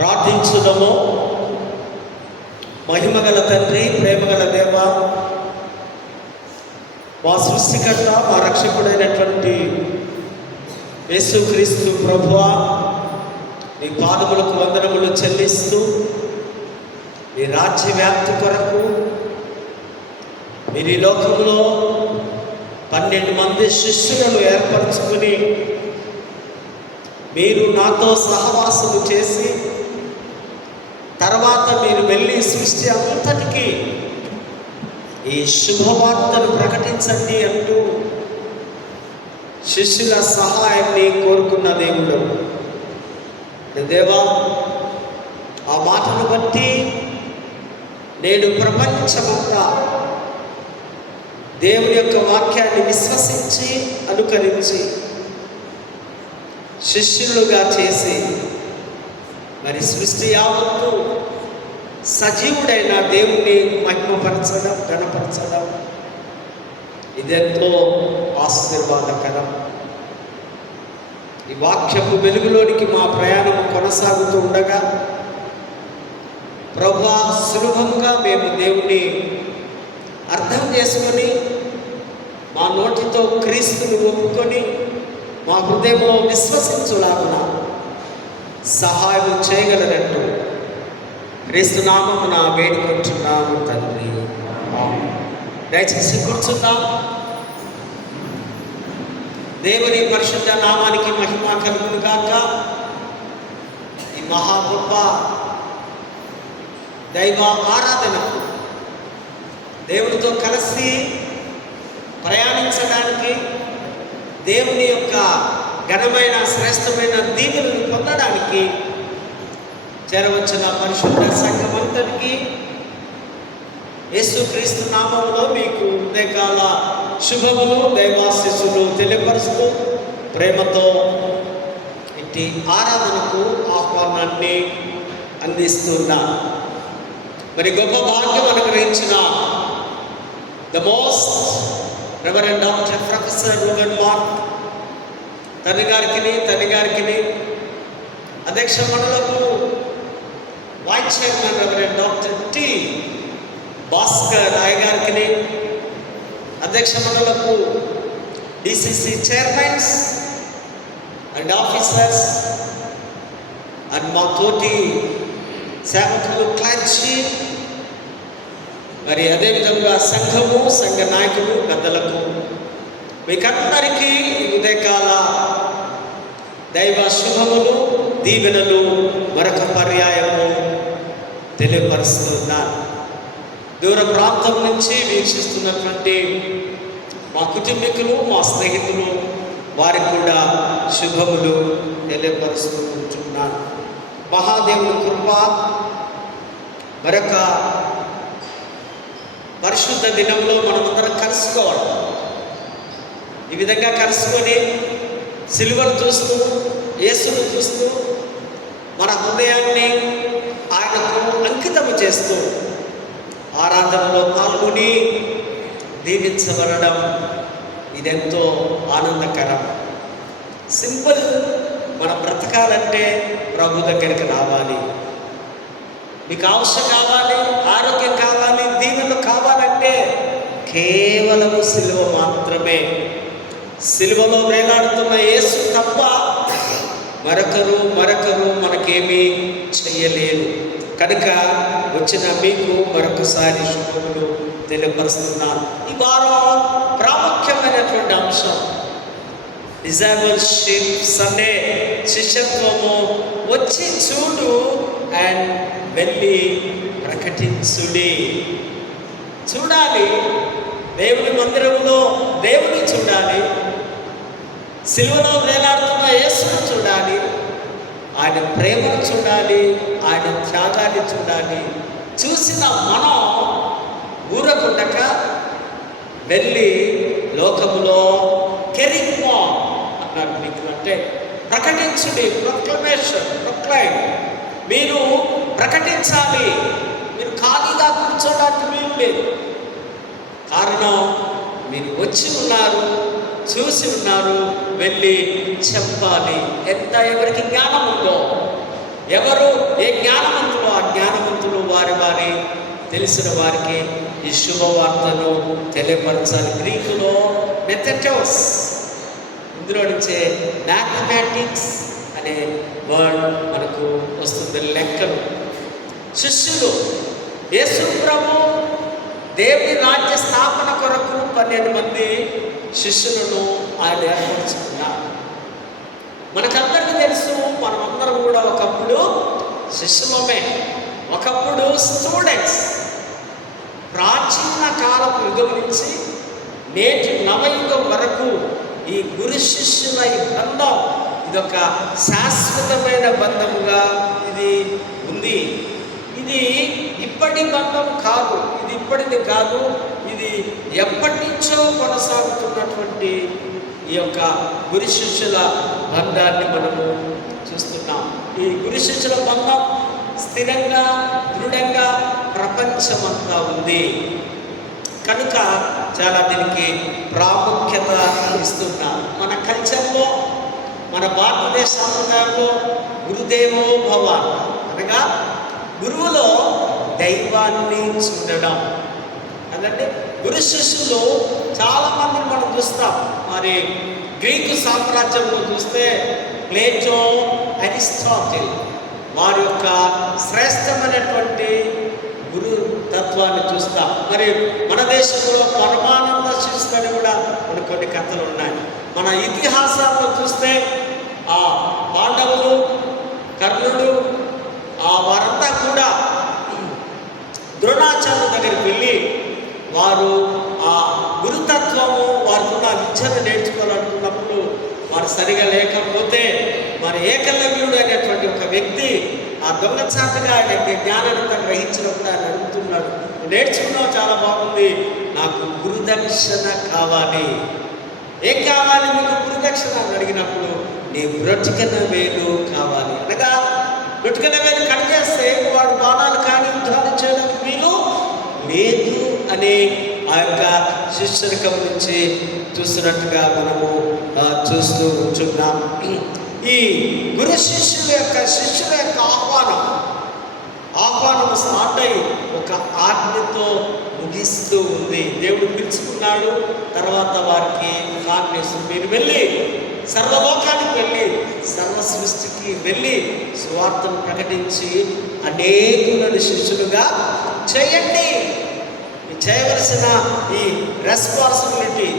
ప్రార్థించుదము. మహిమగల తండ్రి, ప్రేమగల దేవ, మా సృష్టికర్త, మా రక్షకుడైనటువంటి యేసుక్రీస్తు ప్రభువా, మీ పాదములకు వందనములు చెల్లిస్తూ, మీ రాజ్య వ్యాప్తి కొరకు మీరు ఈ లోకంలో 12 మంది శిష్యులను ఏర్పరచుకుని మీరు నాతో సహవాసము చేసి తర్వాత మీరు వెళ్ళి సృష్టి అంతటికీ ఈ శుభవార్తను ప్రకటించండి అంటూ శిష్యుల సహాయాన్ని కోరుకున్న దేవుడు. దేవా, ఆ మాటను బట్టి నేడు ప్రపంచమంతా దేవుని యొక్క వాక్యాన్ని విశ్వసించి అనుకరించి శిష్యులుగా చేసి మరి సృష్టి యావత్తు సజీవుడైన దేవుణ్ణి మహిమపరచడం, ఘనపరచడం ఇదెంతో ఆశీర్వాదకరం. ఈ వాక్యపు వెలుగులోనికి మా ప్రయాణం కొనసాగుతూ ఉండగా ప్రభువా, సులభంగా మేము దేవుణ్ణి అర్థం చేసుకొని మా నోటితో క్రీస్తుని ఒప్పుకొని మా హృదయంలో విశ్వసించులాగున సహాయం చేయగలనట్టు క్రీస్తు నామమున వేడుకుంటున్నాము తండ్రి. దయచేసి కూర్చున్నాం. దేవుని పరిశుద్ధ నామానికి మహిమ కలుగును గాక. ఈ మహా గొప్ప దైవ ఆరాధనకు దేవునితో కలిసి ప్రయాణించడానికి, దేవుని యొక్క ఘనమైన శ్రేష్టమైన దీవెనలను పొందడానికి చేరవచ్చిన పరిశుద్ధ సంఘం అంతటికి యేసుక్రీస్తు నామములో మీకు ఉదయకాల శుభములు, దైవాశీస్సులు తెలియపరుస్తూ ప్రేమతో ఇట్టి ఆరాధనకు ఆహ్వానాన్ని అందిస్తున్నా. మరి గొప్ప భాగ్యం అనుగ్రహించిన the most reverend doctor professor Reuben Mark తండ్రి గారికి అధ్యక్ష మండలకు vice chairman reverend doctor T Bhaskar గారికి, అధ్యక్ష మండలకు DCC chairmans and officers and మా తోటి సేవకులు, క్లర్జీ, మరి అదేవిధంగా సంఘము, సంఘ నాయకులు, పెద్దలకు మీకందరికీ ఉదయకాల దైవ శుభములు, దీవెనలు మరొక పర్యాయము తెలియపరుస్తున్నాను. దూర ప్రాంతం నుంచి వీక్షిస్తున్నటువంటి మా కుటుంబీకులు, మా స్నేహితులు, వారికి కూడా శుభములు తెలియపరుస్తున్నాను. మహాదేవుని కృప మరొక పరిశుద్ధ దినంలో మనమందరం కలుసుకోవాలి. ఈ విధంగా కలుసుకొని సిలువను చూస్తూ, యేసును చూస్తూ మన హృదయాన్ని ఆయనకు అంకితము చేస్తూ ఆరాధనలో పాల్గొని దీవించబడడం ఇదెంతో ఆనందకరం. సింపుల్. మనం బ్రతకాలంటే ప్రభు దగ్గరికి రావాలి. మీకు ఆవశ్యం కావాలి, ఆరోగ్యం కావాలి, దీవెనలు కావాలంటే కేవలము సిలువ మాత్రమే. సిలువలో వేలాడుతున్న యేసు తప్ప మరొకరు మనకేమీ చెయ్యలేరు. కనుక వచ్చిన మీకు మరొకసారి శుభములు తెలియపరుస్తున్నాను. ఈ వారం ప్రాముఖ్యమైనటువంటి అంశం డిజైబుల్షిప్ సండే, శిష్యత్వము. వచ్చి చూడు అండ్ వెళ్ళి ప్రకటించుడి. చూడాలి, దేవుని మందిరంలో దేవుని చూడాలి, సిలువలో వేలాడుతున్న యేసును చూడాలి, ఆయన ప్రేమను చూడాలి, ఆయన త్యాగాన్ని చూడాలి. చూసిన మనం ఊరకుండక వెళ్ళి లోకములో కెరిగ్మా అన్నాడు. మీకు అంటే ప్రకటించుడి, ప్రొక్లైమ్. మీరు ప్రకటించాలి. మీరు ఖాళీగా కూర్చోడానికి వీలు లేదు. కారణం మీరు వచ్చి ఉన్నారు, చూసి ఉన్నారు, వెళ్ళి చెప్పాలి. ఎంత ఎవరికి జ్ఞానం ఉందో, ఎవరు ఏ తెలిసిన వారికి ఈ శుభవార్తను తెలియపరచాలి. గ్రీకులో మెథటోస్, ఇందులో నుంచే మ్యాథమెటిక్స్ అనే వర్డ్ మనకు వస్తుంది. లెక్కలు. శిష్యులు యేసు ప్రభు దేవుని రాజ్య స్థాపన కొరకు 12 మంది శిష్యులను ఆయన ఏర్పరుచుకున్నారు. మనకందరికీ తెలుసు, మనమందరం కూడా ఒకప్పుడు శిష్యులమే, ఒకప్పుడు స్టూడెంట్స్. ప్రాచీన కాలపు యుగం నుంచి నేటి నవయుగం వరకు ఈ గురు శిష్యుల ఈ బంధం ఇదొక శాశ్వతమైన బంధముగా ఇది ఉంది. ఇది ఇప్పటి బంధం కాదు, ఇది ఇప్పటిది కాదు, ఇది ఎప్పటి నుంచో కొనసాగుతున్నటువంటి ఈ యొక్క గురు శిష్యుల బంధాన్ని మనము చూస్తున్నాం. ఈ గురు శిష్యుల బంధం స్థిరంగా, దృఢంగా ప్రపంచమంతా ఉంది కనుక చాలా దీనికి ప్రాముఖ్యత ఇస్తున్నాం. మన కల్చర్లో, మన భారతదేశ సాంప్రదాయంలో గురుదేవో భవ అనగా గురువులో దైవాన్ని చూడడం. అదంటే గురు శిష్యులు చాలామందిని మనం చూస్తాం. మరి గ్రీకు సామ్రాజ్యంలో చూస్తే ప్లేటో, అరిస్టాటిల్ వారి యొక్క శ్రేష్టమైనటువంటి గురు తత్వాన్ని చూస్తాం. మరి మన దేశంలో పరమానంద శిష్యులని కూడా మనకు కొన్ని కథలు ఉన్నాయి. మన ఇతిహాసాల్లో చూస్తే ఆ పాండవులు, కర్ణుడు, వారంతా కూడా ద్రోణాచార్యుల దగ్గరికి వెళ్ళి వారు ఆ గురుతత్వము, వారికి ఉన్న విద్యను నేర్చుకోవాలనుకున్నప్పుడు వారు సరిగా లేకపోతే మరి ఏకలవ్యుడు అనేటువంటి ఒక వ్యక్తి ఆ దొంగచాటుగా ఆయన జ్ఞానాన్ని గ్రహించినప్పుడు ఆయన అడుగుతున్నాడు, నేర్చుకున్నావు చాలా బాగుంది, నాకు గురుదక్షిణ కావాలి. ఏం కావాలి మీకు గురుదక్షిణ అని అడిగినప్పుడు నీ బ్రతికిన వేలు కావాలి. అనగా బ్రతికిన వేలు కట్ చేస్తే వాడు బాణాలు కానీ యుద్ధాలు చేయడానికి వీలు లేదు అనే ఆ యొక్క శిష్యరికం నుంచి చూస్తున్నట్టుగా మనము చూస్తూ ఉంటున్నాం. ఈ గురు శిష్యుల యొక్క ఆహ్వానం స్టార్ట్ అయ్యి ఒక ఆజ్ఞతో ముగిస్తూ ఉంది. దేవుడు పిలుచుకున్నాడు, తర్వాత వారికి ఆజ్ఞేస్తుంది, మీరు వెళ్ళి సర్వలోకానికి వెళ్ళి సర్వ సృష్టికి వెళ్ళి సువార్తను ప్రకటించి అనేకులను శిష్యులుగా చేయండి. చేయవలసిన ఈ రెస్పాన్సిబిలిటీ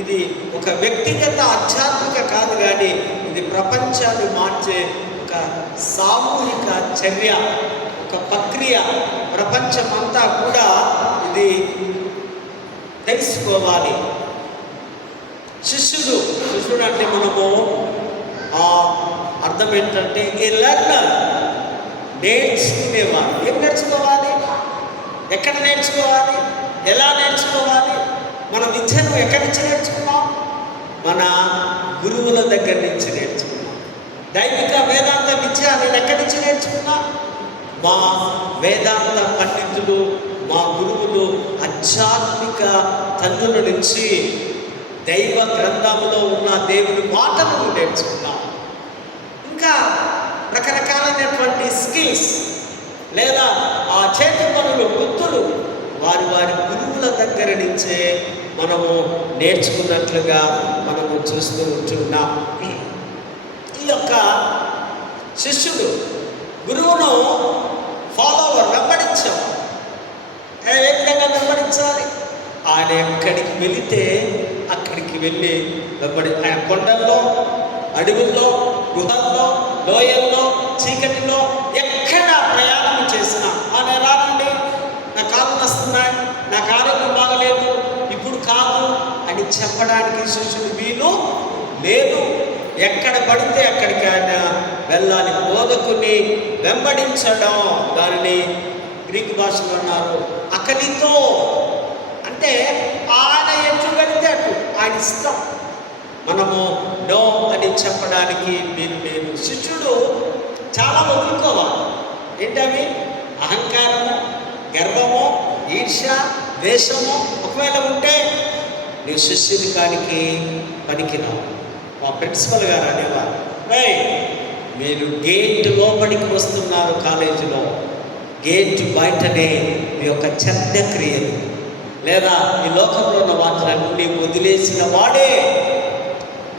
ఇది ఒక వ్యక్తిగత ఆధ్యాత్మిక కాదు, కానీ ఇది ప్రపంచాన్ని మార్చే ఒక సామూహిక చర్య, ఒక ప్రక్రియ. ప్రపంచమంతా కూడా ఇది తెలుసుకోవాలి. శిష్యుడు అంటే మనము అర్థం ఏంటంటే ఏ లెర్నర్, నేర్చుకునేవాడు. ఏం నేర్చుకోవాలి, ఎక్కడ నేర్చుకోవాలి, ఎలా నేర్చుకోవాలి? మన విద్యను ఎక్కడి నుంచి నేర్చుకున్నాం? మన గురువుల దగ్గర నుంచి నేర్చుకున్నాం. దైవిక వేదాంత విద్య నేను ఎక్కడి నుంచి నేర్చుకున్నా? మా వేదాంత పండితులు, మా గురువులు ఆధ్యాత్మిక తండ్రుల నుంచి దైవ గ్రంథంలో ఉన్న దేవుని మాటలను నేర్చుకున్నాం. ఇంకా రకరకాలైనటువంటి స్కిల్స్ లేదా ఆ చేతి పనులు, వృత్తులు వారి గురువుల దగ్గర నుంచే మనము నేర్చుకున్నట్లుగా మనము చూస్తూ ఉంటున్నాం. ఈ యొక్క శిష్యుడు గురువును ఫాలోవర్, వెంబడించాం. ఏ విధంగా వెంబడించాలి? ఆయన ఎక్కడికి వెళితే అక్కడికి వెళ్ళి ఆయన కొండల్లో, అడవుల్లో, గుహల్లో, లోయల్లో, చీకటిలో ఎక్కడ ప్రయాణం చేసినా ఆయన రానండి, నా కాళ్ళు వస్తున్నాయి, నాకు ఆరోగ్యం బాగలేదు, ఇప్పుడు కాదు అని చెప్పడానికి శిష్యుడు వీలు లేదు. ఎక్కడ పడితే అక్కడికి ఆయన వెళ్ళాలి. బోధకుని వెంబడించడం, దానిని గ్రీకు భాషలో అన్నారు అకలితో. అంటే ఆయన ఎటు వెళితే అటు, ఆయన ఇష్టం. మనము నో అని చెప్పడానికి వీలు లేదు. శిష్యుడు చాలా వదులుకోవాలి. ఏంటవి? అహంకారము, గర్వము, ఈర్ష్య, ద్వేషము ఒకవేళ ఉంటే నీ శిష్యునికానికి పనికిరావు. మా ప్రిన్సిపల్ గారు అనేవారు, మీరు గేట్ లోపలికి వస్తున్నారు, కాలేజీలో గేటు బయటనే మీ యొక్క చెడ్డ క్రియలు లేదా ఈ లోకంలో ఉన్న వాటిలన్నీ వదిలేసిన వాడే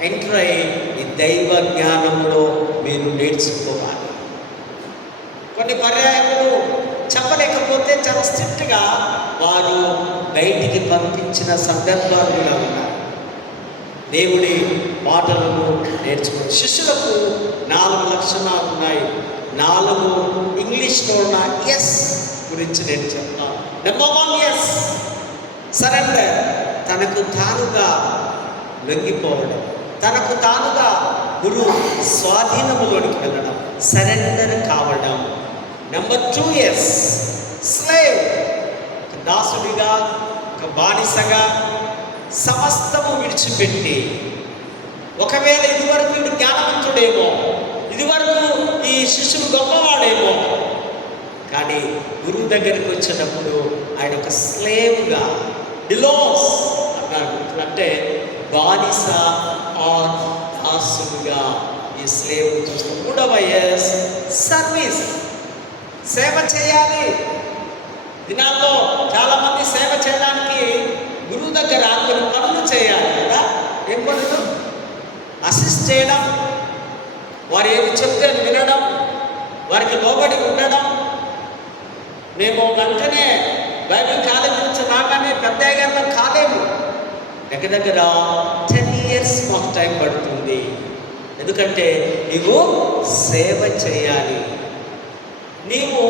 ఎంటర్ అయ్యి ఈ దైవ జ్ఞానంలో మీరు నేర్చుకోవాలి. కొన్ని పర్యాయములు చెప్పలేకపోతే చాలా స్ట్రిక్ట్గా వారు బయటికి పంపించిన సందర్భాలు కూడా ఉన్నాయి. దేవుడి మాటలను నేర్చుకోండి. శిష్యులకు 4 లక్షణాలు ఉన్నాయి. 4 ఇంగ్లీష్లో ఉన్న ఎస్ గురించి నేను చెప్తాను. Number 1 S, surrender. తనకు తానుగా లొంగిపోవడం, తనకు తానుగా గురు స్వాధీనములోనికి వెళ్ళడం, సరెండర్ కావడం. Number 2 S, slave. ఒక దాసుడిగా, ఒక బానిసగా సమస్తము విడిచిపెట్టి, ఒకవేళ ఇదివరకు వీడు జ్ఞానవంతుడేమో, ఇదివరకు ఈ శిష్యుడు గొప్పవాడేమో, కానీ గురువు దగ్గరికి వచ్చినప్పుడు ఆయన ఒక స్లేవ్గా, డిలోస్ అన్నారు, అంటే బానిస ఆర్ దాసుడుగా ఈ స్లేవ్ చూస్తాం. 3వ ఎస్, సర్వీస్. సేవ చేయాలి. దినాల్లో చాలామంది సేవ చేయడానికి గురువు దగ్గర కొన్ని పనులు చేయాలి కదా. ఏం పనులు? అసిస్ట్ చేయడం, వారు ఏది చెప్తే వినడం, వారికి లోబడి ఉండడం. మేము వెంటనే బైబిల్ కాలేజీ నుంచి రాగానే పెద్ద గారిలో కాలేము. దగ్గర 10 ఇయర్స్ మాకు టైం పడుతుంది. ఎందుకంటే నీవు సేవ చేయాలి. నీవు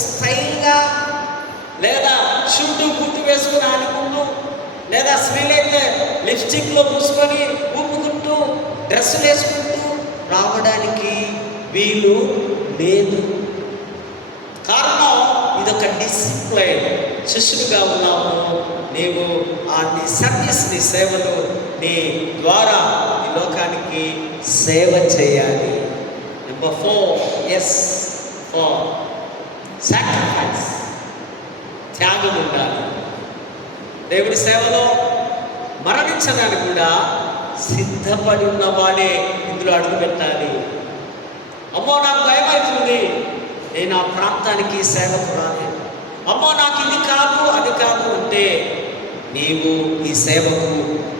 స్టైల్గా లేదా చుట్టూ గుట్టు వేసుకుని ఆడుకుంటూ, లేదా స్త్రీలైతే లిప్స్టిక్లో పూసుకొని ఊపుకుంటూ డ్రెస్సులు వేసుకుంటూ రావడానికి వీలు లేదు. కారణం ఇదొక డిసిప్లైన్. శిష్యుడిగా ఉన్నాము. నీవు నీ సర్వీస్, నీ సేవలు నీ ద్వారా ఈ లోకానికి సేవ చేయాలి. Number 4 S, for sacrifice. త్యాగం ఉండాలి. దేవుడి సేవలో మరణించడానికి కూడా సిద్ధపడి ఉన్నవాడే ఇందులో అడుగు పెట్టాలి. అమ్మో నాకు భయమవుతుంది, నేను ఆ ప్రాంతానికి సేవకు రాలేను, అమ్మో నాకు ఇది కాదు అది కాదు అంటే నీవు ఈ సేవకు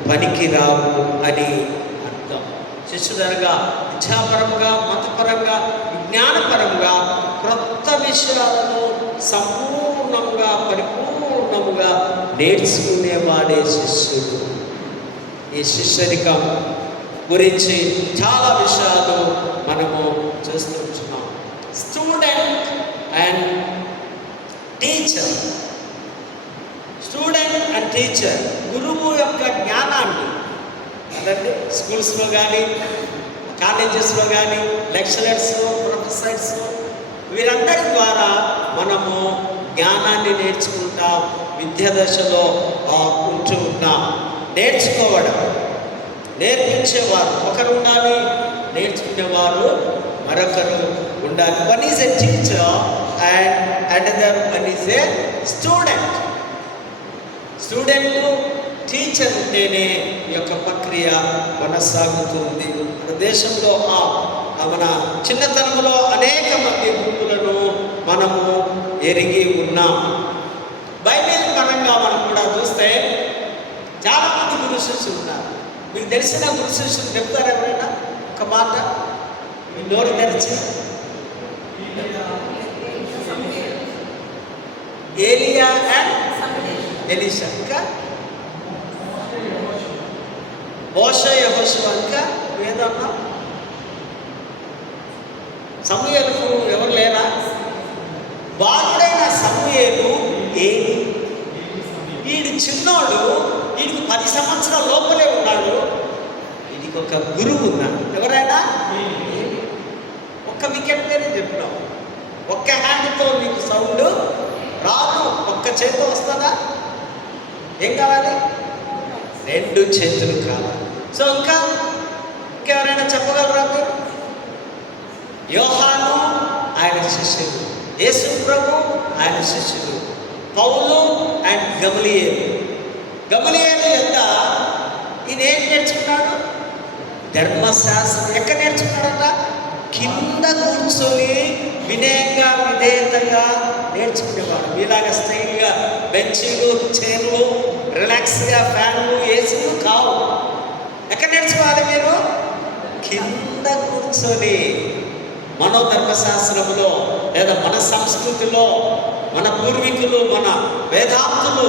పనికి రావు అని అర్థం. శిష్యుడనగా విద్యాపరంగా, మతపరంగా, విజ్ఞానపరంగా క్రొత్త విషయాలను సంపూర్ణంగా పరిపూర్ణముగా నేర్చుకునేవాడే శిష్యుడు. ఈ శిష్యరికం గురించి చాలా విషయాలు మనము చూస్తున్నాం. Student and teacher. Student and teacher, గురువు యొక్క జ్ఞానాన్ని అదండి స్కూల్స్లో కానీ, కాలేజెస్లో కానీ, లెక్చరర్స్, ప్రొఫెసర్స్, వీరందరి ద్వారా మనము జ్ఞానాన్ని నేర్చుకుంటాం. విద్యా దశలో ఉంటూ ఉన్నాం. నేర్చుకోవడం, నేర్పించేవారు ఒకరు ఉండాలి, నేర్చుకునేవారు మరొకరు ఉండాలి. One is a teacher and another one is a student. Student teacher ఉంటేనే ఈ యొక్క ప్రక్రియ కొనసాగుతుంది. మన దేశంలో మన చిన్నతనంలో అనేక మంది గురువులను మనము ఎరిగి ఉన్నాం. బైబిల్ పరంగా మనం కూడా చూస్తే చాలామంది గురు శిష్యులు ఉన్నారు. మీకు తెలిసిన గురు శిష్యులు చెప్తారు ఎవరైనా ఒక మాట? మీ నోరు తెరిచి. ఏలియా అండ్ ఎలీషా, ఇంకా మోషే, యెహోషువ, ఇంకా ఏదన్నా సమూయేలుకు ఎవరు లేరా? బాలుడైన సమూయేలు ఏలి. వీడు చిన్నోడు, వీడికి 10 సంవత్సరాల లోపలే ఉన్నాడు. వీడికి ఒక గురువు ఉన్నాడు. ఎవరైనా? ఒక్క వికెట్ మీదే చెప్పినాం. ఒక్క హ్యాండ్తో నీకు సౌండ్ రాదు, ఒక్క చేతితో వస్తుందా? ఏం కావాలి? 2 చేతులు కావాలి. సో ఇంకెవరైనా చెప్పగలరా మీరు? యోహాను ఆయన శిష్యుడు, యేసు ప్రభు ఆయన శిష్యుడు, పౌలు అండ్ గమలీయేలు. గమలీయేలు యొక్క ఈయన ఏం నేర్చుకున్నాడు? ధర్మశాస్త్రం. ఎక్కడ నేర్చుకున్నాడట? కింద కూర్చొని వినయంగా విధేయతగా నేర్చుకునేవాడు. మీలాగా స్టైల్గా బెంచీలు, చైర్లు, రిలాక్స్గా ఫ్యాన్లు, ఏసీలు కావు. ఎక్కడ నేర్చుకోవాలి మీరు? కింద కూర్చొని. మనోధర్మశాస్త్రంలో లేదా మన సంస్కృతిలో మన పూర్వీకులు, మన వేదాంతులు,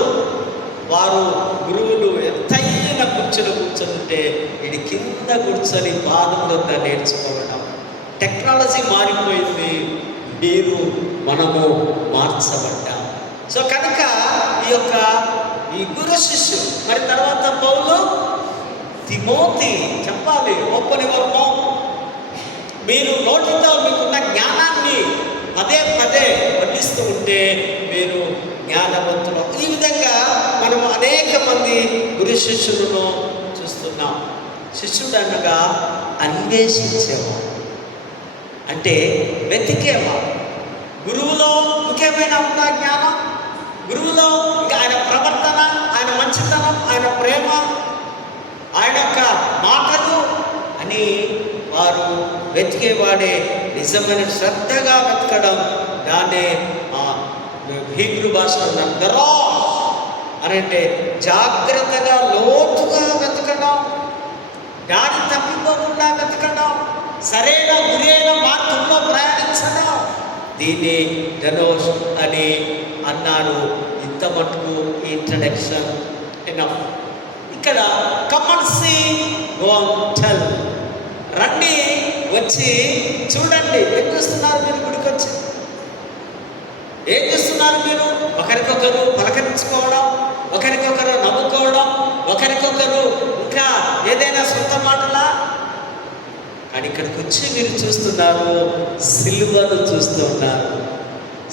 వారు గురువులు ఎంతైన కూర్చొని ఇది కింద కూర్చొని పాదంలో నేర్చుకోవడం. టెక్నాలజీ మారిపోయింది, మీరు మనము మార్చబడ్డాం. సో కనుక ఈ గురు శిష్యుడు, మరి తర్వాత పౌలు తిమోతి చెప్పాలి, ఓపెన్ యువర్ మౌత్. మీరు నోటితో మీకున్న జ్ఞానాన్ని పదే పదే వర్ణిస్తూ ఉంటే మీరు జ్ఞానవంతులు. ఈ విధంగా మనము అనేక మంది గురు శిష్యులను చూస్తున్నాం. శిష్యుడు అనగా అన్వేషించేవాడు, అంటే వెతికేవాడు. గురువులో ఇంకేమైనా ఉందా జ్ఞానం? గురువులో ఇంకా ఆయన ప్రవర్తన, ఆయన మంచితనం, ఆయన ప్రేమ, ఆయన యొక్క మాటలు అని వారు వెతికేవాడే. నిజమైన శ్రద్ధగా వెతకడం, దాన్నే హీబ్రూ భాషలో దరాష్ అని అంటే జాగ్రత్తగా లోతుగా వెతకడం, దారి తప్పిపోకుండా వెతకడం, సరైన గురి అయిన మార్గంలో ప్రయాణించడం. దీన్ని ధనోష్ అని అన్నారు. ఇంత మటుకు ఇంట్రడక్షన్ ఎనఫ్. ఇక్కడ కమన్సీ గోంటల్, రండి వచ్చి చూడండి. ఏం చూస్తున్నారు మీరు? గుడికి వచ్చి ఏం చూస్తున్నారు మీరు? ఒకరికొకరు పలకరించుకోవడం, ఒకరికొకరు నవ్వుకోవడం, ఒకరికొకరు ఇంకా ఏదైనా సొంత మాటలా? కానీ ఇక్కడికి వచ్చి మీరు చూస్తున్నారు, సిలువను చూస్తూ ఉన్నారు.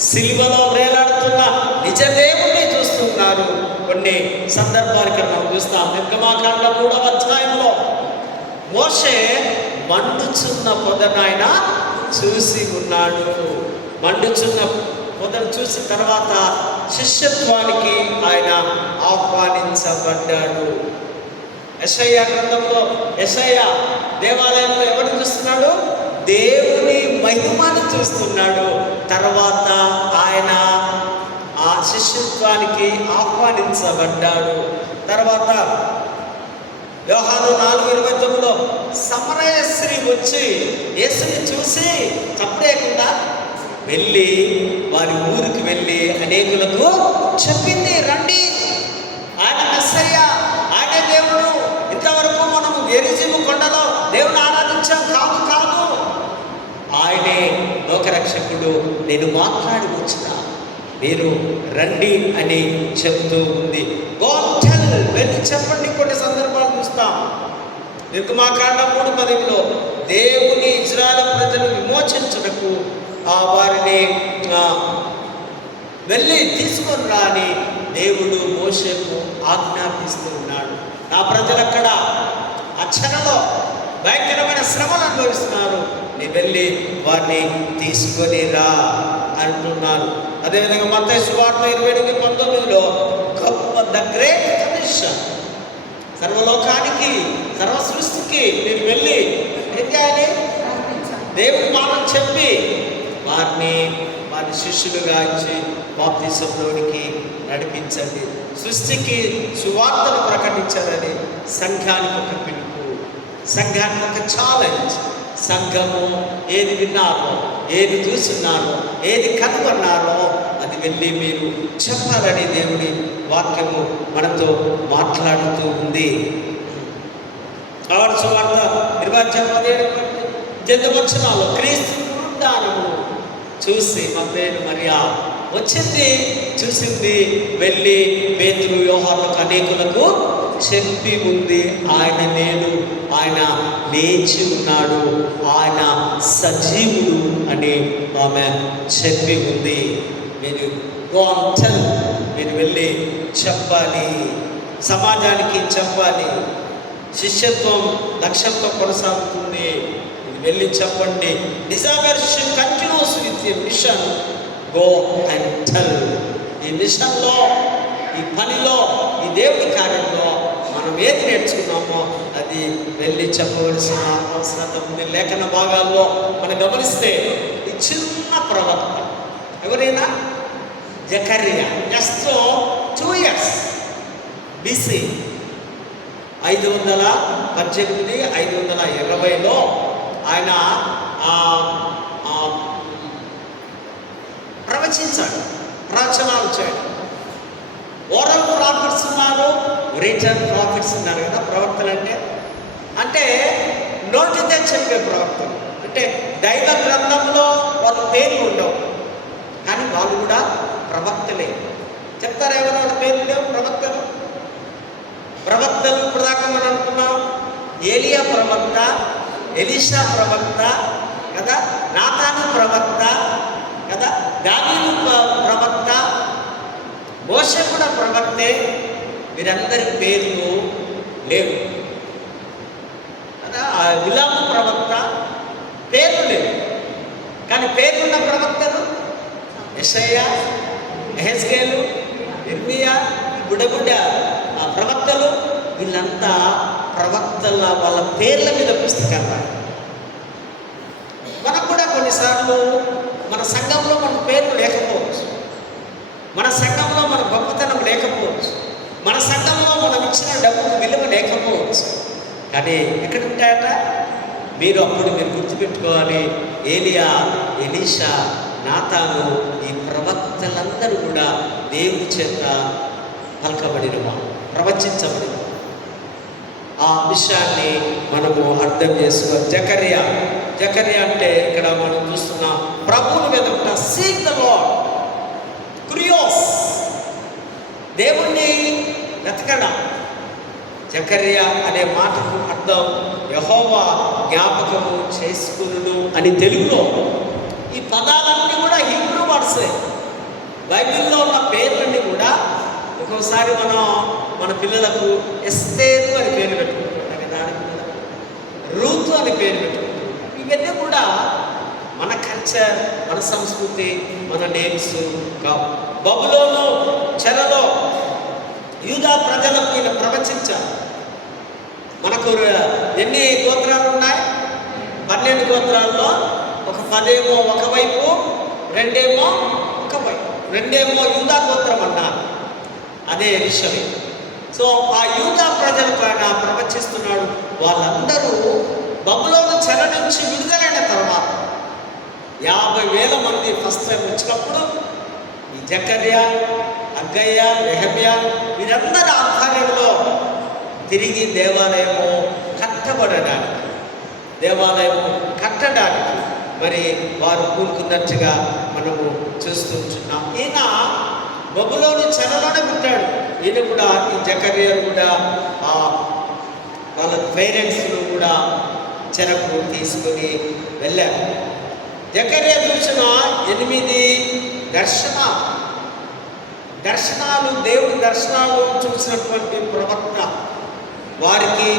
సిలువలో వేలాడుతున్న నిజ దేవుణ్ణి చూస్తున్నారు. కొన్ని సందర్భాలు ఇక్కడ మనం చూస్తాం. నిర్గమాకాండం 3వ అధ్యాయంలో మోషే మండుచున్న పొదను ఆయన చూసి ఉన్నాడు. మండుచున్న పొదను చూసిన తర్వాత శిష్యత్వానికి ఆయన ఆహ్వానించబడ్డాడు. యెషయా గ్రంథంలో యెషయా దేవాలయంలో ఎవరిని చూస్తున్నాడు? దేవుని మహిమను చూస్తున్నాడు. తర్వాత ఆయన ఆ శిష్యత్వానికి ఆహ్వానించబడ్డాడు. తర్వాత యోహాను 4:29లో సమరయ స్త్రీ వచ్చి యేసుని చూసి చప్పుడేయకుండా వెళ్ళి వారి ఊరికి వెళ్ళి అనేకులకు చెప్పింది, రండి, ఆయన మెస్సయ్య, ఆయనే దేవుడు. ఇంతవరకు మనము గెరిజిము కొండలో దేవుని ఆరాధించాం కాదు, ఆయనే లోకరక్షకుడు, నేను మాట్లాడి వచ్చిన, మీరు రండి అని చెబుతూ ఉంది. గోటెల్ వెళ్ళి చెప్పండి. కొన్ని సందర్భాలు చూస్తాం. నిర్గమాకాండం 3:10లో దేవుని ఇజ్రాయేలు ప్రజలు విమోచించుటకు వారిని వెళ్ళి తీసుకొని రాని దేవుడు మోషేకు ఆజ్ఞాపిస్తూ ఉన్నాడు. నా ప్రజలు అక్కడ అచ్చనలో భయంకరమైన శ్రమలు అనుభవిస్తున్నారు, నీ వెళ్ళి వారిని తీసుకొని రా అంటున్నారు. అదేవిధంగా మత్తయి సువార్త 28:19లో గొప్ప ద గ్రేట్ కమిషన్, సర్వలోకానికి, సర్వ సృష్టికి మీరు వెళ్ళి ఏం చేయాలి? దేవుని మాటలు చెప్పి వారిని శిష్యులుగా ఇచ్చి బాప్తిసంలోనికి నడిపించండి. సృష్టికి సువార్తను ప్రకటించాలని సంఘానికి ఒక పిలుపు, సంఘానికి ఒక ఛాలెంజ్. సంఘము ఏది విన్నారో, ఏది చూస్తున్నారో, ఏది కనుగొన్నారో అది వెళ్ళి మీరు చెప్పాలని దేవుని వాక్యము మనతో మాట్లాడుతూ ఉంది. కాబట్టి సువార్త 20:17 క్రీస్తు పునరుద్ధానము చూసి మత్తయి మరియా వచ్చింది, చూసింది, వెళ్ళి పేతురు యోహానులకు అనేకులకు చెప్పి ఉంది. ఆయన లేచి ఉన్నాడు, ఆయన సజీవుడు అని ఆమె చెప్పి ఉంది. మీరు మీరు వెళ్ళి చెప్పాలి, సమాజానికి చెప్పాలి. శిష్యత్వం లక్ష్యంతో కొనసాగుతుంది. వెళ్ళి చెప్పండి. Discipleship continues with the mission. Go and tell. ఈ మిషన్లో, ఈ పనిలో, ఈ దేవుని కార్యంలో మనం ఏది నేర్చుకున్నామో అది వెళ్ళి చెప్పవలసిన అవసరం ఉంది. లేఖన భాగాల్లో మనం గమనిస్తే ఈ చిన్న ప్రవక్త. ఎవరైనా? జకర్యా. జస్ట్ 2 years BC 518 520లో ఆయన ప్రవచించాడు, ప్రవచనాలు చేయడం. ఓరల్ ప్రాఫిట్స్ ఉన్నారు, రిటర్న్ ప్రాఫిట్స్ ఉన్నారు కదా. ప్రవక్తలు అంటే నోటితో చెప్పే ప్రవక్తలు. అంటే దైవ గ్రంథంలో వాళ్ళ పేర్లు ఉండవు, కానీ వాళ్ళు కూడా ప్రవక్తలే. చెప్తారా ఎవరు వాళ్ళ పేర్లు లేవు? ప్రవక్తలు ఇప్పుడు దాకా మనం అనుకున్నాం. ఏలియా ప్రవక్త, ఎలీషా ప్రవక్త కదా, నాతాను ప్రవక్త కదా, దావీదు ప్రవక్త, మోషే కూడా ప్రవక్తే. వీరందరి పేర్లు లేవు కదా. బిలాము ప్రవక్త, పేర్లు లేవు. కానీ పేర్లున్న ప్రవక్తలు యెషయా, యెహెజ్కేలు, ఇర్మియా, బుడబుడ్డ ప్రవక్తలు, వీళ్ళంతా ప్రవక్తల వాళ్ళ పేర్ల మీద పుస్తకాలు రాయాలి. మనకు కూడా కొన్నిసార్లు మన సంఘంలో మన పేర్లు లేకపోవచ్చు, మన సంఘంలో మన గొప్పతనం లేకపోవచ్చు, మన సంఘంలో మనం ఇచ్చిన డబ్బుకు విలువ లేకపోవచ్చు. కానీ ఎక్కడ ఉంటాయట? మీరు గుర్తుపెట్టుకోవాలి. ఏలియా, ఎలీషా, నాతాను, ఈ ప్రవక్తలందరూ కూడా దేవుని చేత పలకబడినవా, ప్రవచించబడిన. ఆ విషయాన్ని మనము అర్థం చేసుకోవాలి. జకర్యా అంటే ఇక్కడ మనం చూస్తున్నాం, ప్రభువుని వెతుకుట, సీక్ ద లార్డ్, క్రియోస్, దేవుణ్ణి వెతకడం. జకర్యా అనే మాటకు అర్థం యెహోవా జ్ఞాపకము చేసుకును అని తెలుగులో. ఈ పదాలన్నీ కూడా హీబ్రూ వర్డ్సే. బైబిల్లో ఉన్న పేర్లన్నీ కూడా ఒక్కోసారి మన పిల్లలకు ఎస్తేరు అని పేరు పెట్టుకుంటుంటాం కదా, రూతు అని పేరు పెట్టుకుంటుంటాం. ఇవన్నీ కూడా మన కల్చర్, మన సంస్కృతి, మన నేమ్స్ కావు. బబులోను చెరలో యూదా ప్రజలకు ఈయన ప్రవచించారు. మనకు ఎన్ని గోత్రాలు ఉన్నాయి? 12 గోత్రాల్లో ఒక 10 ఒకవైపు, 2 ఒకవైపు, 2 యూదా గోత్రం అన్నారు. అదే విషయం. సో ఆ యూదా ప్రజలకు ఆయన ప్రవచిస్తున్నాడు. వాళ్ళందరూ బబులోను చెర నుంచి విడుదలైన తర్వాత 50,000 మంది ఫస్ట్ టైం వచ్చినప్పుడు ఈ జకర్యా, అగ్గయ్య, నెహమ్యా వీరందరి ఆధ్వర్యంలో తిరిగి దేవాలయము కట్టడానికి మరి వారు కూరుకున్నట్టుగా మనము చూస్తూ ఉంటున్నాం. ఈయన బబులోను చెరలోనే పుట్టాడు. ఈయన కూడా, ఈ జకర్యా కూడా వాళ్ళ పేరెంట్స్ను కూడా చెరకు తీసుకొని వెళ్ళారు. జకర్యా చూసిన 8 దర్శనాలు, దేవుడి దర్శనాలు చూసినటువంటి ప్రవక్త వారికి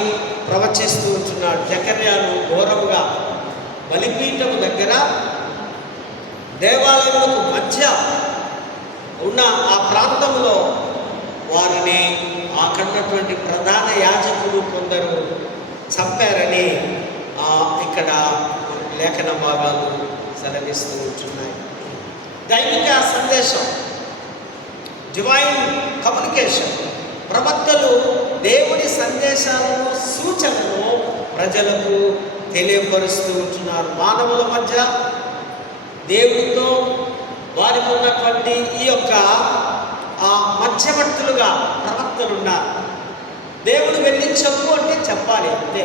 ప్రవచిస్తూ ఉంటున్నాడు. జకర్యాను ఘోరంగా బలిపీఠము దగ్గర దేవాలయములకు మధ్య ఉన్న ఆ ప్రాంతంలో వారిని అక్కడున్నటువంటి ప్రధాన యాజకులు కొందరు చంపారని ఇక్కడ లేఖన భాగాలు సెలవిస్తూ ఉంటున్నాయి. దైవిక సందేశం, డివైన్ కమ్యూనికేషన్, ప్రవక్తలు దేవుడి సందేశాలను, సూచనలను ప్రజలకు తెలియపరుస్తూ ఉంటున్నారు. మానవుల మధ్య దేవుడితో వారికి ఉన్నటువంటి ఈ యొక్క మధ్యవర్తులుగా ప్రవక్తలు ఉన్నారు. దేవుడు వెళ్ళి చెప్పు అంటే చెప్పాలి అంతే.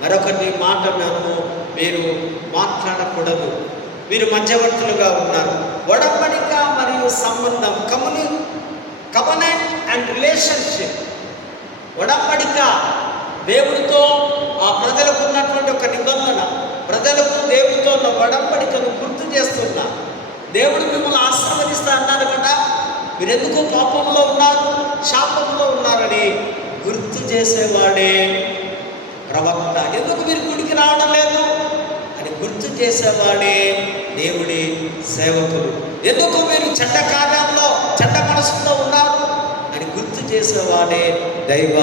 మరొకటి మాట మీరు మాట్లాడకూడదు. వీరు మధ్యవర్తులుగా ఉన్నారు. ఒడంబడిక మరియు సంబంధం, కమనెంట్ అండ్ రిలేషన్షిప్. ఒడంబడిక దేవుడితో ఆ ప్రజలకు ఉన్నటువంటి ఒక నిబంధన, ప్రజలకు దేవుడితో ఉన్న ఒడంబడికను గుర్తు చేస్తున్నా. దేవుడు మిమ్మల్ని ఆశీర్వదిస్తా అన్నారు కదా, మీరెందుకు పాపంలో ఉన్నారు, శాపంలో ఉన్నారని గుర్తు చేసేవాడే ప్రవక్త. ఎందుకు మీరు గుడికి రావడం లేదు అని గుర్తు చేసేవాడే దేవుడి సేవకులు. ఎందుకు మీరు చెడ్డ కార్యాల్లో, చెడ్డ మనసులో ఉన్నారు అని గుర్తు చేసేవాడే దైవ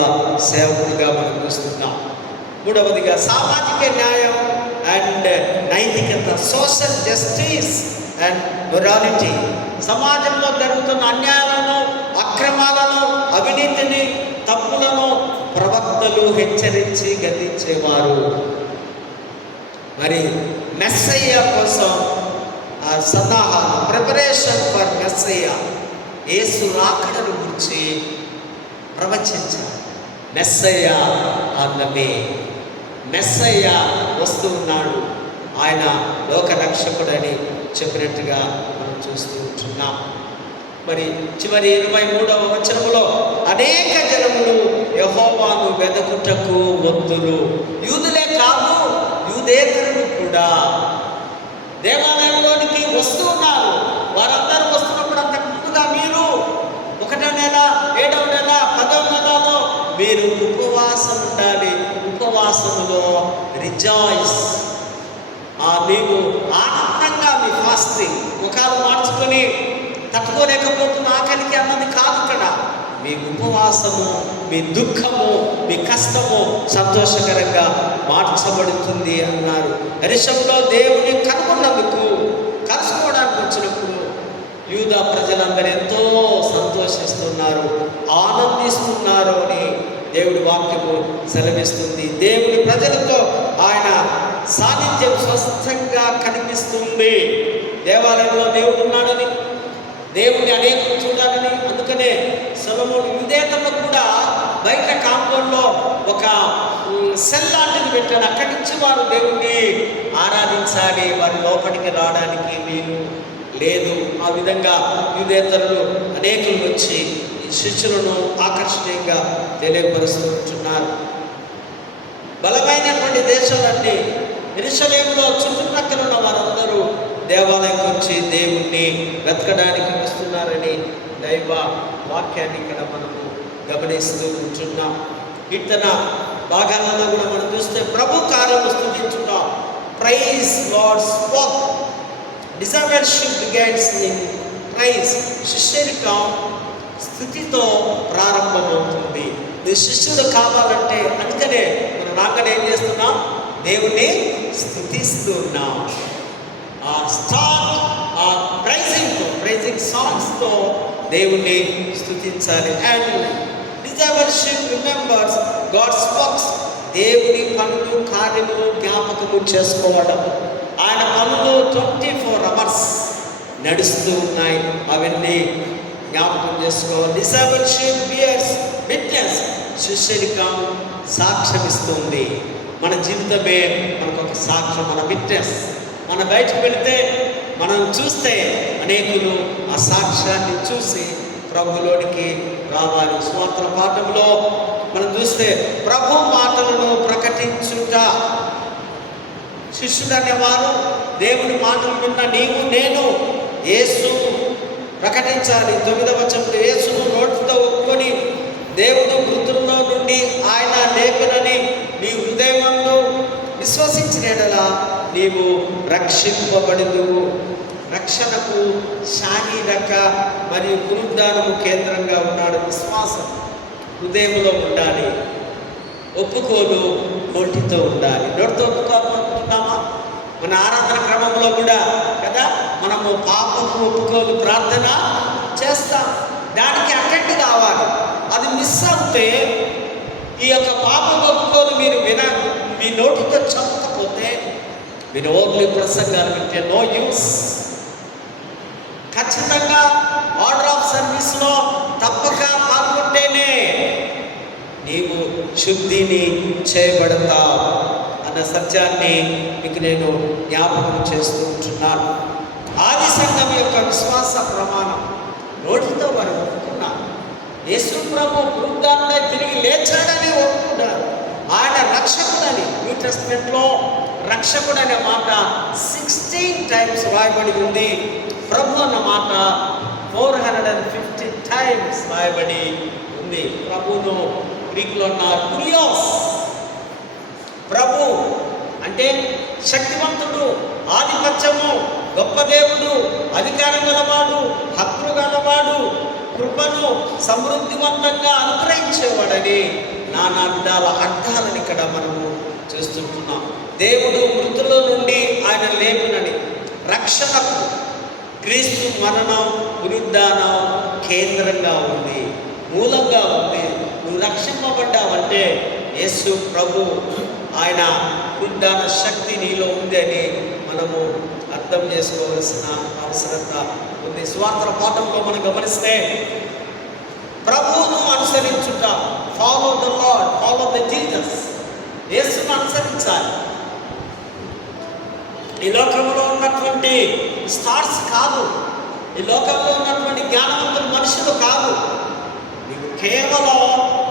సేవకులుగా మనం చూస్తున్నాం. మూడవదిగా సామాజిక న్యాయం అండ్ నైతికత, సోషల్ జస్టిస్ అండ్ మొరాలిటీ. సమాజంలో జరుగుతున్న అన్యాయాలను, అక్రమాలను, అవినీతిని, తప్పులను ప్రవక్తలు హెచ్చరించి గద్దించేవారు. మరి మెస్సయ్య కోసం సన్నాహాలు, ప్రిపరేషన్ ఫర్ మెస్సయ్య, యేసు రాకడను గురించి ప్రవచించారు. మెస్సయ్య ఆన్ ద వే, మెస్సయ్య వస్తూ ఉన్నాడు, ఆయన లోక రక్షకుడని చెప్పినట్టుగా మనం చూస్తూ ఉంటున్నాం. మరి చివరి 23వ వచనములో అనేక జనములు యెహోవాను వెదకుటకు వత్తులు. యూదులే కాదు, యూదేతరులు కూడా దేవాలయంలోనికి వస్తూ ఉన్నారు. వారందరూ వస్తున్నప్పుడు అంతకు ముందుగా మీరు 1వ నెల, 7వ నెల, 10వ నెలలో మీరు ఉపవాసం ఉండాలి. ఉపవాసములో రిజాయిస్, నీవు ఆనందంగా మీ ఫాస్టింగ్ ముఖాలు మార్చుకొని తట్టుకోలేకపోతున్న ఆకలికి అన్నది కాదు. ఇక్కడ మీ ఉపవాసము, మీ దుఃఖము, మీ కష్టము సంతోషకరంగా మార్చబడుతుంది అన్నారు. యెరూషలేములో దేవుని కనుగొన్నందుకు, కలుసుకోవడానికి వచ్చినప్పుడు యూదా ప్రజలందరూ ఎంతో సంతోషిస్తున్నారు, ఆనందిస్తున్నారు అని దేవుడి వాక్యము సెలవిస్తుంది. దేవుని ప్రజలతో ఆయన సాన్నిధ్యం స్పష్టంగా కనిపిస్తుంది. దేవాలయంలో దేవుడు ఉన్నాడని, దేవుని అనేకం చూడాలని. అందుకనే సొలొమోను యూదేతరులు కూడా బయట కాంపౌండ్లో ఒక సెల్ లాంటిది పెట్టాడు. అక్కడి నుంచి వారు దేవుణ్ణి ఆరాధించాలి, వారి లోపలికి రావడానికి వీలు లేదు. ఆ విధంగా యూదేతరులు అనేకులు వచ్చి ఈ శిష్యులను ఆకర్షణీయంగా తెలియపరుస్తున్నారు. బలమైనటువంటి దేశాలన్నీ యెరూషలేములో చుట్టుప్రక్కల ఉన్న వారందరూ దేవాలయంకి వచ్చి దేవుణ్ణి వెతకడానికి వస్తున్నారని దైవ వాక్యాన్ని ఇక్కడ మనము గమనిస్తూ ఉంటున్నాం. కీర్తన భాగాలలో కూడా మనం చూస్తే ప్రభు కార్యము స్తుతించున్నాం. Praise Lord spoke, discipleship begins in praise. శిష్యరికం స్థుతితో ప్రారంభమవుతుంది. నీ శిష్యుడు కావాలంటే అందుకనే మనం రాగానే ఏం చేస్తున్నాం? దేవుణ్ణి స్థుతిస్తున్నాం. ప్రైజింగ్ సాంగ్స్తో దేవుణ్ణి స్థుతించాలి. And discipleship remembers God's works. దేవుని పనులు, కార్యములు జ్ఞాపకము చేసుకోవడం. ఆయన పనులు 24 hours నడుస్తూ ఉన్నాయి, అవన్నీ జ్ఞాపకం చేసుకోవాలి. డిజైవర్షిప్ బియర్స్ విట్నెస్. శిష్యరికం సాక్ష్యం ఇస్తుంది. మన జీవితమే మనకు ఒక సాక్ష్యం, మన విట్నెస్. మనం బయటకు వెళితే, మనం చూస్తే అనేకులు ఆ సాక్ష్యాన్ని చూసి ప్రభులోనికి రావాలి. సువార్తల పాఠంలో మనం చూస్తే ప్రభు మాటలను ప్రకటించుట. శిష్యుడు అనేవారు దేవుని మాటలు విన్న నీవు నేను యేసు ప్రకటించాలి. 9వ వచనంలో యేసును నోటితో ఒప్పుకొని దేవుడు మృతుల్లో నుండి ఆయన లేపినని నీ హృదయమందు విశ్వసించిన యెడల నీవు రక్షింపబడుదువు. రక్షణకు శారీరక మరియు పునరుద్ధానము కేంద్రంగా ఉన్నాడు. విశ్వాసం హృదయంలో ఉండాలి, ఒప్పుకోలు నోటితో ఉండాలి. నోటితో ఒప్పుకోవాలనుకుంటున్నామా? మన ఆరాధన క్రమంలో కూడా కదా మనము పాపము ఒప్పుకోలు ప్రార్థన చేస్తాం. దానికి అటెండ్ కావాలి. అది మిస్ అవుతే, ఈ యొక్క పాపం ఒప్పుకోలు మీరు మీ నోటితో చెప్పకపోతే, మీరు ఓన్లీ ప్రసంగాలు వింటే నో యూస్. ఖచ్చితంగా ఆర్డర్ ఆఫ్ సర్వీస్లో తప్పక పాల్గొంటేనే నీవు శుద్ధిని చేయబడతావు అన్న సత్యాన్ని మీకు నేను జ్ఞాపకం చేస్తూ ఉంటున్నాను. ఆది సంఘం యొక్క విశ్వాస ప్రమాణం నోటితో వారు ఒప్పుకున్నారు. యేసు ప్రభు పునరుద్ధానుడై తిరిగి లేచాడని ఒప్పుకున్నారు. ఆయన రక్షకుడని. న్యూ టెస్టమెంట్లో రక్షకుడు అనే మాట 16 times రాయబడి ఉంది. ప్రభు అన్న మాట 450 times రాయబడి ఉంది. ప్రభును గ్రీకులో ఉన్నారు కురియోస్. ప్రభు అంటే శక్తివంతుడు, ఆధిపత్యము, గొప్ప దేవుడు, అధికారం గలవాడు, హక్కులు గలవాడు, కృపను సమృద్ధివంతంగా అనుగ్రహించేవాడని నానా విధాల అర్థాలను ఇక్కడ మనము చూస్తుంటున్నాం. దేవుడు మృతుల నుండి ఆయన లేపునని, రక్షణకు క్రీస్తు మరణం పునరుద్ధానం కేంద్రంగా ఉంది, మూలంగా ఉంది. నువ్వు రక్షింపబడ్డావంటే యేసు ప్రభు ఆయన పునరుద్ధాన శక్తి నీలో ఉంది అని మనము అర్థం చేసుకోవాల్సిన అవసరత ఉంది. స్వార్థ పాఠంలో మనం గమనిస్తే ప్రభువును అనుసరించుట, follow the Lord, follow the Jesus, యేసును అనుసరించాలి. ఈ లోకంలో ఉన్నటువంటి స్టార్స్ కాదు, ఈ లోకంలో ఉన్నటువంటి జ్ఞానవంతుల మనుషులు కాదు. నీవు కేవలం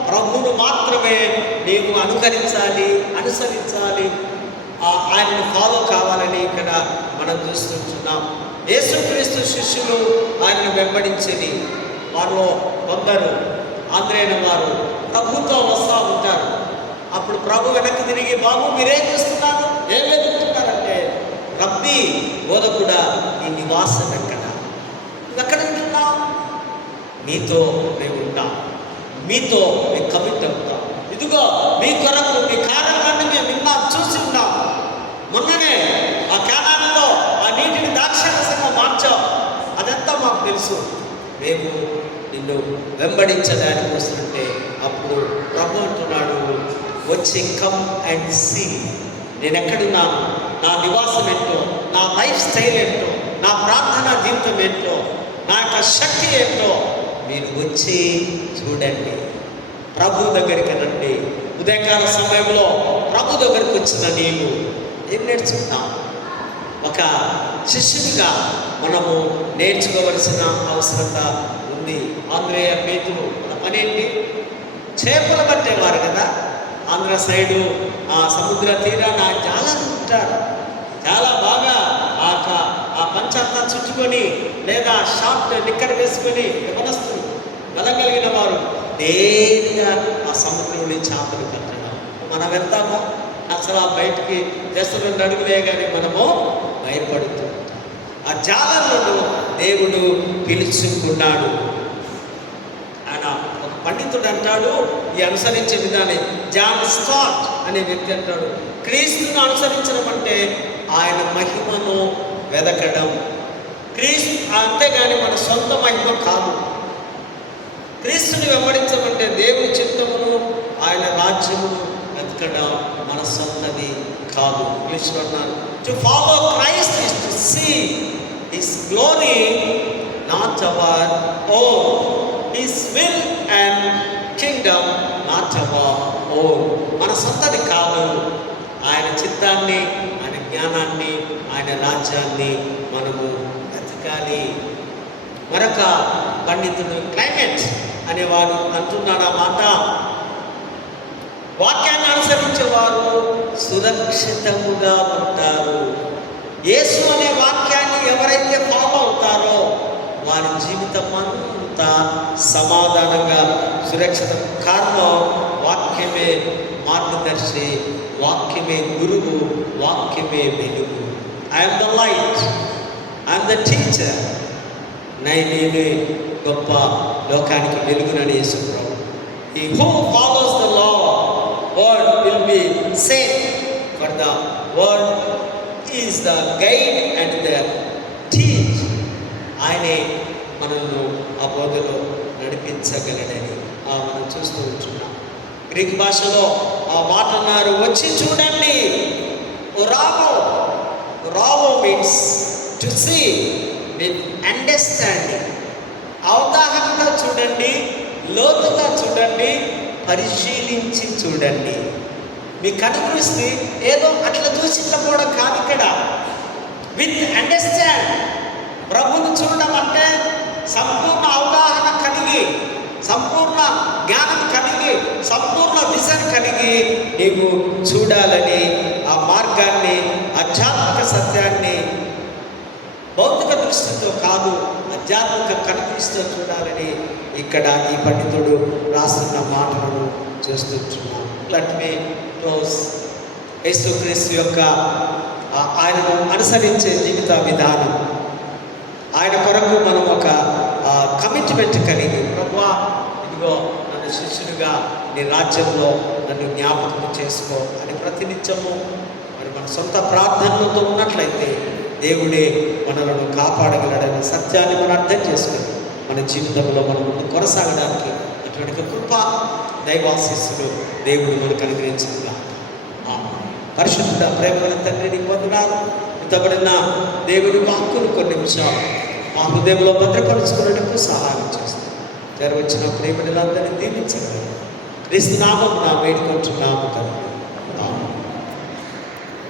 ప్రభువును మాత్రమే నీవు అనుసరించాలి, ఆయనను ఫాలో కావాలని ఇక్కడ మనం చూస్తుంటున్నాం. యేసుక్రీస్తు శిష్యులు ఆయనను వెంబడించేది. వారిలో కొందరు ఆంధ్రైన వారు ప్రభుతో వస్తూ ఉంటారు. అప్పుడు ప్రభు వెనక్కి తిరిగి, బాబు మీరేం చేస్తున్నారు, ఏం వెతుకుతున్నారంటే, రబ్బీ బోధకుడా నీ నివాసం ఎక్కడ, ఎక్కడ ఉంటున్నాం? మీతో మేము ఉంటాం, మీతో మేము కమిట్ అవుతాం. ఇదిగో మీ కొరకు మీ కార్యాలన్నీ మేము విన్నాం, చూసి ఉన్నాం. మొన్ననే ఆ కాలాల్లో ఆ నీటిని ద్రాక్షారసంగా మార్చాం, అదంతా మాకు తెలుసు. మేము నిన్ను వెంబడించడానికి వస్తుంటే అప్పుడు ప్రభు అంటున్నాడు, వచ్చి కమ్ అండ్ సీ, నేను ఎక్కడున్నాను, నా నివాసం ఏంటో, నా లైఫ్ స్టైల్ ఏంటో, నా ప్రార్థనా జీవితం ఏంటో, నా యొక్క శక్తి ఏంటో మీరు వచ్చి చూడండి. ప్రభు దగ్గరికి రండి. ఉదయకాల సమయంలో ప్రభు దగ్గరికి వచ్చిన నీవు ఏం నేర్చుకున్నావు? ఒక శిష్యునిగా మనము నేర్చుకోవలసిన అవసరత ఉంది. ఆంధ్రేయ పేతులు పనేంటి? చేపలు పట్టేవారు కదా. ఆంధ్ర సైడు ఆ సముద్ర తీరాన జాలాలు ఉంటారు. చాలా బాగా ఆ పంచంతా చుట్టుకొని లేదా షార్ట్ నిక్కర్ వేసుకొని యవనస్తులు వెళ్ళగలిగిన వారు నేరుగా ఆ సముద్రంలో చేపలు పట్టడం. మనం వెళ్తామో అసలు ఆ బయటికి జస్ట్ 2 అడుగులే కానీ మనము భయపడుతూ ఆ జాలలను దేవుడు పిలుచుకున్నాడు. ఆయన ఒక పండితుడు అంటాడు, ఈ అనుసరించే విధానం, జాన్ స్టార్ట్ అనే వ్యక్తి అంటాడు, క్రీస్తును అనుసరించడం అంటే ఆయన మహిమను వెదకడం. క్రీస్తు అంతేగాని మన సొంత మహిమ కాదు. క్రీస్తుని వెంబడించమంటే దేవుని చిత్తమును ఆయన రాజ్యమును వెతకడం మన సొంతది కాదు. ఇంగ్లీష్లో అన్నారు, to follow Christ is to see his glory, not our own, his will and kingdom not our own. మన సొంతది కాదు. ఆయన చిత్తాన్ని, ఆయన జ్ఞానాన్ని, ఆయన రాజ్యాన్ని మనము వెతకాలి. మరొక పండితుడు క్లైమేట్ అనేవాడు అంటున్నాడు ఆ మాట, వాక్యాన్ని అనుసరించేవారు సురక్షితముగా ఉంటారు. యేసు అనే వాక్యాన్ని ఎవరైతే ఫాలో అవుతారో వారి జీవితం అంతా సమాధానంగా సురక్షితం. కారణం వాక్యమే మార్గదర్శి, వాక్యమే గురువు, వాక్యమే వెలుగు. I'm the light, I'm the teacher. నేనే గొప్ప లోకానికి వెలుగునని యేసు ప్రభు. He who follows the law word will be safe, for the word is the guide and the teach. ఆయనే మనల్ని ఆ బోధలో నడిపించగలడని మనం చూస్తూ ఉంటున్నాం. గ్రీక్ భాషలో ఆ మాట అన్నారు, వచ్చి చూడండి. రావో means to see with understanding. అవగాహనగా చూడండి, లోతుగా చూడండి, పరిశీలించి చూడండి. మీ కనుదృష్టి ఏదో అట్లా చూసిపోవడం కాదు. ఇక్కడ విత్ అండర్స్టాండ్. ప్రభువును చూడడం అంటే సంపూర్ణ అవగాహన కలిగి, సంపూర్ణ జ్ఞానం కలిగి, సంపూర్ణ విజన్ కలిగి నీవు చూడాలని, ఆ మార్గాన్ని, ఆధ్యాత్మిక సత్యాన్ని భౌతిక దృష్టితో కాదు, ఆధ్యాత్మిక కనుదృష్టితో చూడాలని ఇక్కడ ఈ పండితుడు రాస్తున్న మాటలను చూస్తున్నాం. Let me close. యేసుక్రీస్తు యొక్క ఆయనను అనుసరించే జీవిత విధానం, ఆయన కొరకు మనం ఒక కమిట్మెంట్ కలిగి, ప్రభువా ఇదిగో నన్ను శిష్యునిగా నీ రాజ్యంలో నన్ను జ్ఞాపకం చేసుకో అని ప్రతినిత్యము మరి మన సొంత ప్రార్థనలతో ఉన్నట్లయితే దేవుడే మనలను కాపాడగలడని సత్యాన్ని మనం అర్థం చేసుకొని మన జీవితంలో మనం ముందు కొనసాగడానికి అటువంటి కృప దైవాశీస్సులు దేవుడు మనకు అనుగ్రహించిందిగా. పరిశుద్ధ ప్రేమల తండ్రి నీకు వందనాలు. ఇంతబడిన దేవుని వాక్కును కొన్ని నిమిషాలు మా హృదయంలో భద్రపరుచుకునేందుకు సహాయం చేస్తాం. తెరవచ్చిన ప్రేమలందరినీ దీవించగలరు. క్రీస్తు నామమున వేడుకుంటున్నాము తండ్రి.